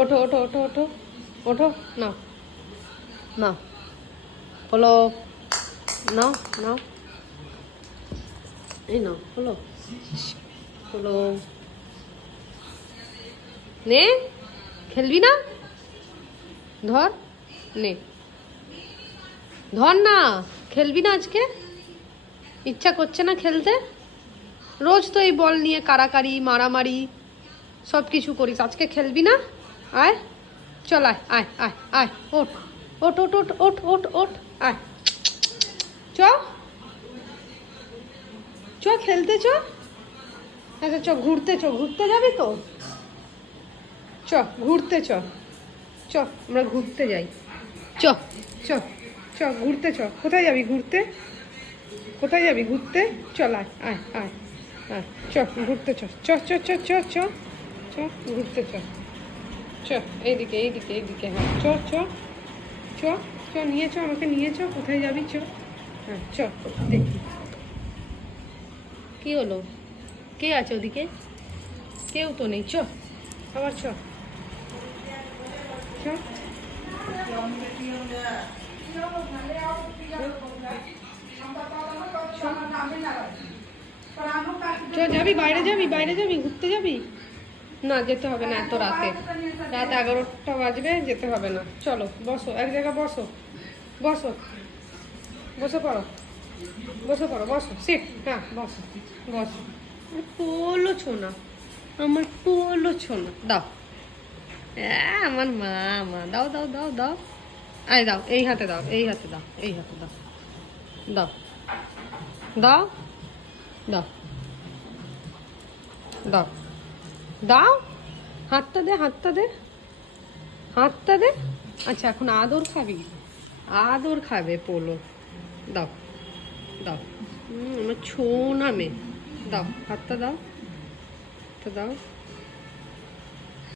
ওঠো ওঠো ওঠো ওঠো। ওঠো, নাও। নাও। হলো, নাও নাও। এই নাও, হলো। হলো। নে। খেলবি না? ধর। নে। ধর না। খেলবি না আজকে? ইচ্ছা করছে না খেলতে? রোজ তো এই বল নিয়ে কারাকারি মারামারি সব কিছু করিস। আজকে খেলবি না? আয়। চল আয় আয় আয় আয়। ওঠ ওঠ ওঠ ওঠ ওঠ ওঠ ওঠ, আয়। চ। চ, খেলতে চ। আচ্ছা চ, ঘুরতে চ। ঘুরতে যাবি তো? চ, ঘুরতে চ। চ, আমরা ঘুরতে যাই। চ চ চ, ঘুরতে চ। কোথায় যাবি ঘুরতে? কোথায় যাবি ঘুরতে? চল আয় আয় আয় আয়। চ, ঘুরতে চ। চ চ চ চ চ ঘুরতে চ। চ এইদিকে এইদিকে এইদিকে হ্যাঁ চ চ চ চ নিয়ে চ আমাকে নিয়ে চ কোথায় যাবি চ হ্যাঁ চ দেখি। কি হলো? কে আছে ওদিকে? কেউ তো নেই চ আবার চ চ যাবি, বাইরে যাবি বাইরে যাবি, ঘুরতে যাবি? না, যেতে হবে না এত রাতে। রাত এগারোটা বাজবে, যেতে হবে না। চলো, বসো, এক জায়গায় বসো। বসো। বসে পড়ো। বসে পড়ো, বসো। সিট হ্যাঁ বসো। বসো। পোলো ছোনা আমার পোলো ছোনা দাও। হ্যাঁ আমার মা মা। দাও দাও দাও দাও। আয়, দাও। এই হাতে দাও, এই হাতে দাও, এই হাতে দাও। দাও। দাও। দাও। দাও। দাও। হাতটা দে হাতটা দে। হাতটা দে। আচ্ছা এখন আদর খাবি? আদর খাবে পোলো। দাও দাও। আমার ছো নামে। দাও, হাতটা দাও। হাতটা দাও।